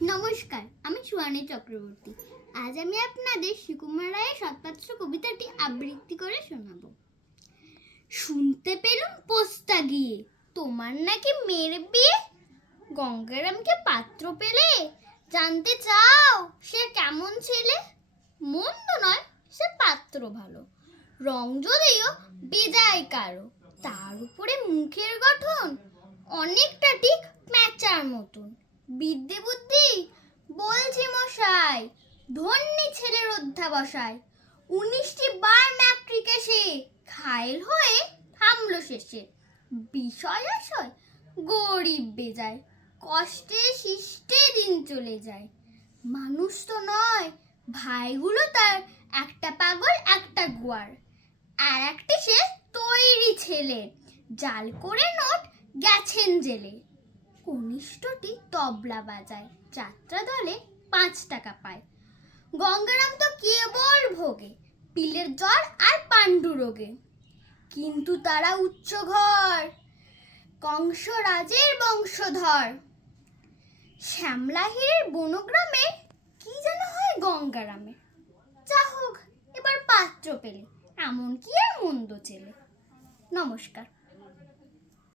নমস্কার, আমি সুহানি চক্রবর্তী। আজ আমি আপনাদের সুকুমার রায়ের সৎপাত্র কবিতাটি আবৃত্তি করে শোনাবো। শুনতে পেলুম পোস্তা গিয়ে, তোমার নাকি মেয়ের বিয়ে। গঙ্গারামকে পাত্র পেলে, জানতে চাও সে কেমন ছেলে? মন্দ নয়, সে পাত্র ভালো, রং যদিও বেজায় কারো। তার উপরে মুখের গঠন অনেকটা ঠিক প্যাঁচার মতন। বিদ্যে বুদ্ধি বলছি মশাই, ধন্যী ছেলের অধ্যাবসায়। 19টি বার ম্যাট্রিকে সে ঘায়েল হয়ে থামলো শেষে। বিষয় আশয় গরিব বেজায়, কষ্টে শিষ্টে দিন চলে যায়। মানুষ তো নয়, ভাইগুলো তার, একটা পাগল একটা গোয়ার। আর একটি সে তৈরি ছেলে, জাল করে নোট গেছেন জেলে। কনিষ্ঠটি তবলা বাজায়, যাত্রা দলে 5 টাকা পায়। গঙ্গারাম তো কেবল ভোগে পিলের জ্বর আর পাণ্ডু রোগে। কিন্তু তারা উচ্চ ঘর, কংসরাজের বংশধর। শ্যামলাহিরের বনগ্রামে কি যেন হয় গঙ্গারামে। যা হোক, এবার পাত্র পেলে, এমন কি আর মন্দ ছেলে। নমস্কার।